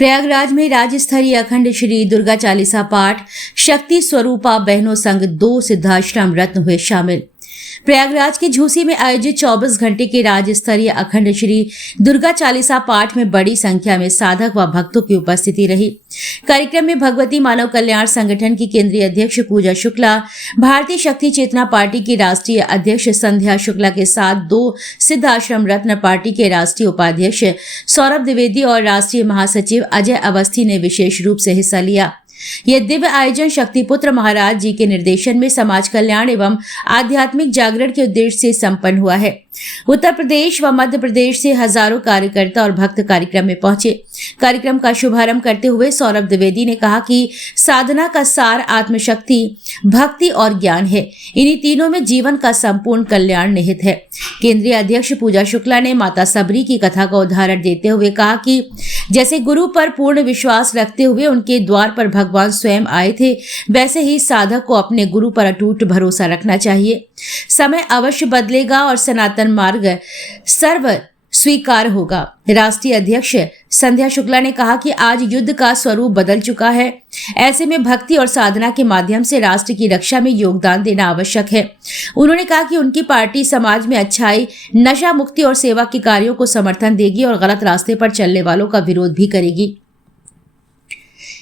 प्रयागराज में राज्य स्तरीय अखंड श्री दुर्गा चालीसा पाठ शक्ति स्वरूपा बहनों संग 2 सिद्धाश्रम रत्न हुए शामिल। प्रयागराज के झूसी में आयोजित 24 घंटे के राज्य स्तरीय अखंड श्री दुर्गा चालीसा पाठ में बड़ी संख्या में साधक व भक्तों की उपस्थिति रही। कार्यक्रम में भगवती मानव कल्याण संगठन की केंद्रीय अध्यक्ष पूजा शुक्ला, भारतीय शक्ति चेतना पार्टी की राष्ट्रीय अध्यक्ष संध्या शुक्ला के साथ 2 सिद्धाश्रम रत्न पार्टी के राष्ट्रीय उपाध्यक्ष सौरभ द्विवेदी और राष्ट्रीय महासचिव अजय अवस्थी ने विशेष रूप से हिस्सा लिया। यह दिव्य आयोजन शक्तिपुत्र महाराज जी के निर्देशन में समाज कल्याण एवं आध्यात्मिक जागरण के उद्देश्य से संपन्न हुआ है। उत्तर प्रदेश व मध्य प्रदेश से हजारों कार्यकर्ता और भक्त कार्यक्रम में पहुंचे। कार्यक्रम का शुभारंभ करते हुए सौरभ द्विवेदी ने कहा कि साधना का सार आत्मशक्ति, भक्ति और ज्ञान है। इन्हीं तीनों में जीवन का संपूर्ण कल्याण निहित है। केंद्रीय अध्यक्ष पूजा शुक्ला ने माता सबरी की कथा का उदाहरण देते हुए कहा कि जैसे गुरु पर पूर्ण विश्वास रखते हुए उनके द्वार पर भगवान स्वयं आए थे, वैसे ही साधक को अपने गुरु पर अटूट भरोसा रखना चाहिए। समय अवश्य बदलेगा और सनातन मार्ग सर्व स्वीकार होगा। राष्ट्रीय अध्यक्ष संध्या शुक्ला ने कहा कि आज युद्ध का स्वरूप बदल चुका है। ऐसे में भक्ति और साधना के माध्यम से राष्ट्र की रक्षा में योगदान देना आवश्यक है। उन्होंने कहा कि उनकी पार्टी समाज में अच्छाई, नशा मुक्ति और सेवा के कार्यों को समर्थन देगी और गलत रास्ते पर चलने वालों का विरोध भी करेगी।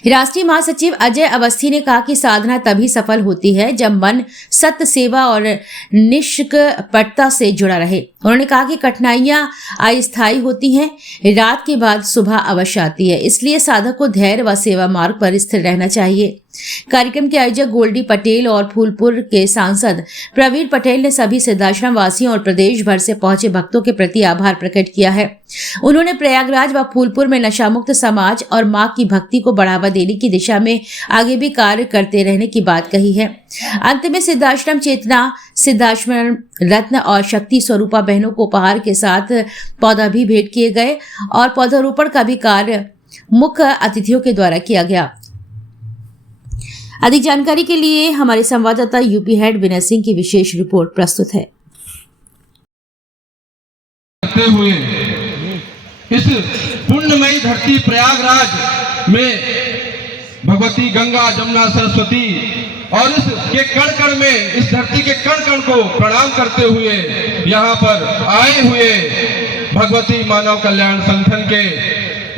राष्ट्रीय महासचिव अजय अवस्थी ने कहा कि साधना तभी सफल होती है जब मन सत्य, सेवा और निष्कपटता से जुड़ा रहे। उन्होंने कहा कि कठिनाइयां अस्थायी होती हैं, रात के बाद सुबह अवश्य आती है, इसलिए साधक को धैर्य व सेवा मार्ग पर स्थिर रहना चाहिए। कार्यक्रम के आयोजक गोल्डी पटेल और फूलपुर के सांसद प्रवीण पटेल ने सभी सिद्धाश्रम वासियों और प्रदेश भर से पहुंचे भक्तों के प्रति आभार प्रकट किया है। उन्होंने प्रयागराज व फूलपुर में नशा मुक्त समाज और मां की भक्ति को बढ़ावा देने की दिशा में आगे भी कार्य करते रहने की बात कही है। अंत में सिद्धाश्रम चेतना, सिद्धाश्रम रत्न और शक्ति स्वरूपा बहनों को उपहार के साथ पौधा भी भेंट किए गए और पौधारोपण का भी कार्य मुख्य अतिथियों के द्वारा किया गया। अधिक जानकारी के लिए हमारे संवाददाता यूपी हेड विनय सिंह की विशेष रिपोर्ट प्रस्तुत है। हुए इस पुण्यमयी धरती प्रयागराज में भगवती गंगा, जमुना, सरस्वती और इस के कण कण में, इस धरती के कण कण को प्रणाम करते हुए यहाँ पर आए हुए भगवती मानव कल्याण संगठन के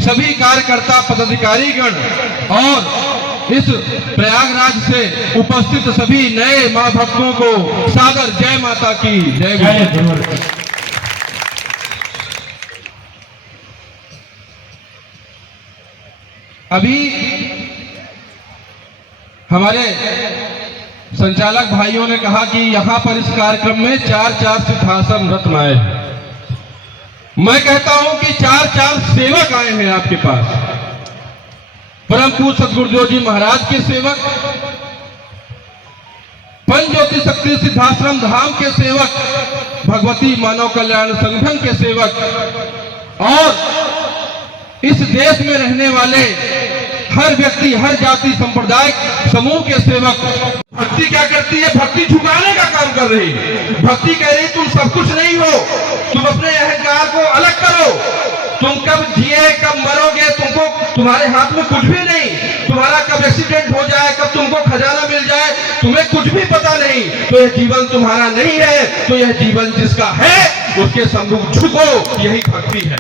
सभी कार्यकर्ता, पदाधिकारीगण और इस प्रयागराज से उपस्थित सभी नए मां भक्तों को सादर जय माता की जय। अभी हमारे संचालक भाइयों ने कहा कि यहाँ पर इस कार्यक्रम में 4 सिद्धाश्रम रत्न आए हैं। मैं कहता हूं कि 4 सेवक आए हैं आपके पास। परम पूज्य सद्गुरुदेव जी महाराज के सेवक, पंचज्योति शक्ति सिद्धाश्रम धाम के सेवक, भगवती मानव कल्याण संगठन के सेवक और इस देश में रहने वाले हर व्यक्ति, हर जाति संप्रदाय समूह के सेवक। भक्ति क्या करती है? भक्ति झुकाने का काम कर रही है। भक्ति कह रही तुम सब कुछ नहीं हो, तुम अपने अहंकार को अलग करो। तुम कब जिए, कब मरोगे, तुमको, तुम्हारे हाथ में कुछ भी नहीं। तुम्हारा कब एक्सीडेंट हो जाए, कब तुमको खजाना मिल जाए, तुम्हें कुछ भी पता नहीं। तो यह जीवन तुम्हारा नहीं है, तो यह जीवन जिसका है उसके सम्मुख झुको, यही भक्ति है।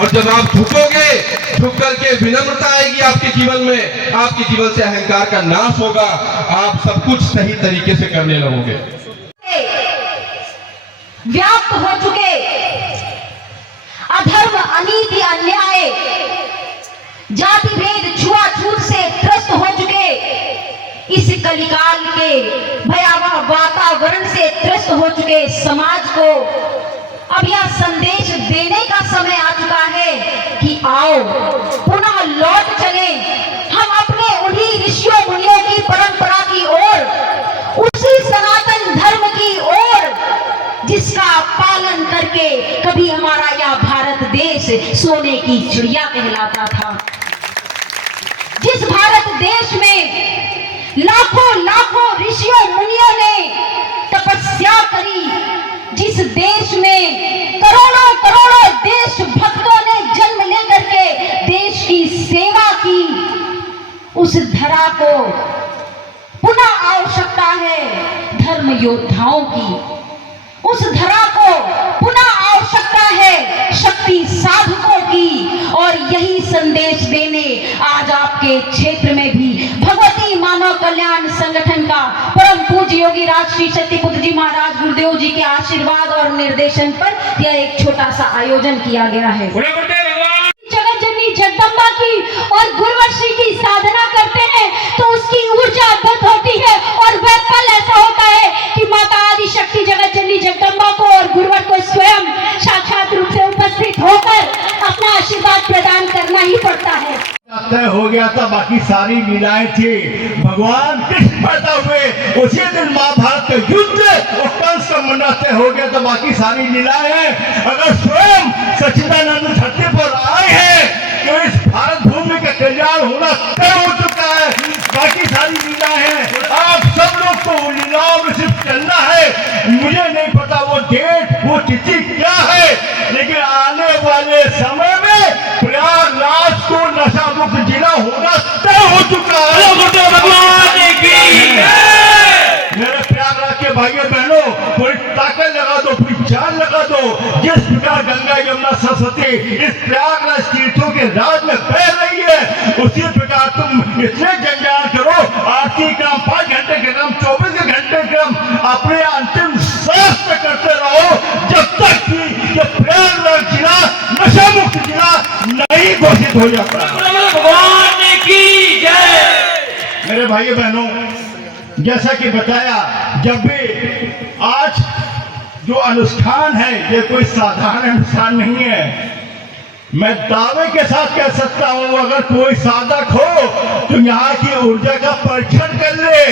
और जब आप झुकोगे, झुक करके विनम्रता आएगी आपके जीवन में, आपके जीवन से अहंकार का नाश होगा, आप सब कुछ सही तरीके से करने लगोगे। व्याप्त हो चुके अधर्म, अनीति, अन्याय, जाति भेद, छुआछूत से त्रस्त हो चुके इस कलिकाल के भयावह वातावरण से त्रस्त हो चुके समाज को अब यह संदेश देने का समय आ चुका है कि आओ पुनः लौट चले हम अपने उन्हीं ऋषियों मुनियों की परंपरा की ओर, उसी सनातन धर्म की ओर जिसका पालन करके कभी हमारा यह भारत देश सोने की चिड़िया कहलाता था। जिस भारत देश में लाखों ऋषियों मुनियों ने तपस्या करी, जिस देश में करोड़ों देश भक्तों ने जन्म लेकर के देश की सेवा उस धरा को पुनः आवश्यकता है धर्म योद्धाओं की। उस धरा को पुनः आवश्यकता है शक्ति साधकों की। और यही संदेश देने आज आपके क्षेत्र में भी भगवती मानव कल्याण संगठन का परम पूज्य योगी राज श्री शक्ति पुत्र जी महाराज गुरुदेव जी के आशीर्वाद और निर्देशन पर यह एक छोटा सा आयोजन किया गया है। जगत जननी जगदम्बा की और गुरुवर श्री की साधना करते हैं तो उसकी ऊर्जा अद्भुत होती है। और वह पल ऐसा होता है कि माता आदि शक्ति जगत जननी जगदम्बा को और गुरुवर को स्वयं साक्षात रूप से उपस्थित होकर अपना आशीर्वाद प्रदान करना ही पड़ता है। तय हो गया था, बाकी सारी लीलाएं थी। भगवान कृष्ण पैदा हुए उसी दिन महाभारत का युद्ध और कंस का मुंडा तय हो गया था, बाकी सारी लीलाएं हैं। अगर स्वयं सच्चिदानंद धरती पर आए हैं तो इस भारत भूमि का कल्याण होना तय हो चुका है। बाकी सारी लीलाएं हैं, आप सब लोग को लीलाओं में सिर्फ चलना है। मुझे नहीं पता वो डेट वो तिथि क्या है, लेकिन आने वाले समय में प्रयागराज को नशा मुक्त जिला होना तय हो चुका है। मेरे प्रयागराज के भाइयों बहनों, पूरी ताकत लगा दो, पूरी जान लगा दो। जिस प्रकार गंगा यमुना सरस्वती इस प्रयागराज तीर्थों के राज में बह रही है, उसी प्रकार तुम इतने जंजाल करो, आरती क्रम 5 घंटे के क्रम 24 घंटे क्रम अपने अंतिम सांस तक करते रहो, जब तक कि ये प्रयागराज जिला नशा मुक्त जिला नहीं घोषित हो जाता। भगवान की जय। मेरे भाइयों बहनों, जैसा कि बताया, जब भी आज जो अनुष्ठान है ये कोई साधारण अनुष्ठान नहीं है। मैं दावे के साथ कह सकता हूं, अगर कोई साधक हो तो यहाँ की ऊर्जा का परीक्षण कर ले।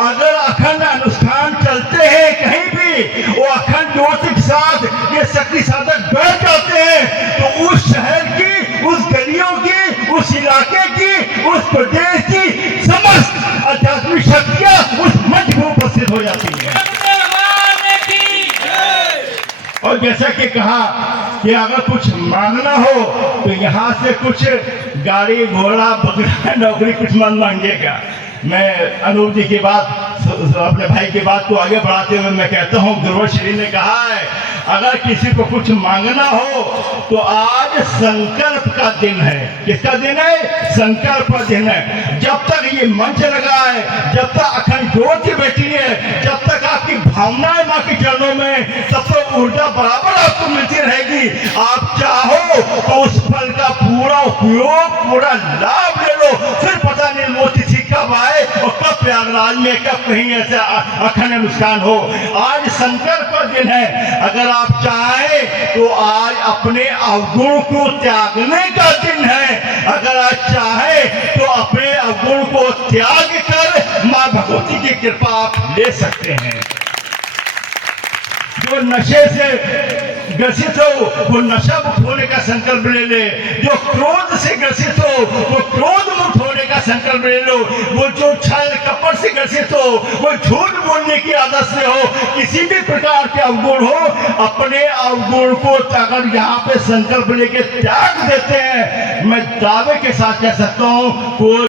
अगर अखंड अनुष्ठान चलते हैं कहीं भी, वो अखंड ज्योति के साथ ये शक्ति साधक बैठ जाते हैं, तो उस शहर की, उस गलियों की, उस इलाके की, उस प्रदेश की समस्त आध्यात्मिक शक्तियां उस मंच में उपस्थित हो जाती है। और जैसा कि कहा कि अगर कुछ मांगना हो तो यहाँ से कुछ गाड़ी घोड़ा बकरा नौकरी कुछ मन मांगेगा। मैं अनूप जी की बात, अपने भाई की बात को आगे बढ़ाते हुए मैं कहता हूँ, गुरुवर श्री ने कहा है अगर किसी को कुछ मांगना हो तो आज संकल्प का दिन है। किसका दिन है? संकल्प का दिन है। जब तक ये मंच लगा है, जब तक अखंड ज्योति बैठी है, जब तक आपकी भावनाएं मां के चरणों में, तब तक ऊर्जा बराबर आपको मिलती रहेगी। आप चाहो तो उस फल का पूरा उपयोग, पूरा लाभ ले लो। फिर पता नहीं वो तिथि कब आए और कब प्रयागराज में, कब कहीं ऐसा अखंड अनुष्ठान हो। आज संकल्प का दिन है। अगर आप चाहें तो आज अपने अवगुण को त्यागने का दिन है। अगर आप चाहें तो अपने अवगुण को त्याग कर मां भगवती की कृपा आप ले सकते हैं। जो नशे से ग्रसित हो वो नशा मुक्त होने का संकल्प ले ले। जो क्रोध से ग्रसित हो वो क्रोध मुक्त होने का संकल्प ले लो। वो जो छल कपट से ग्रसित हो, वो झूठ बोलने की आदत से हो, किसी भी प्रकार के अवगुण हो, अपने अवगुण को अगर यहाँ पे संकल्प लेके त्याग देते हैं, मैं दावे के साथ कह सकता हूँ,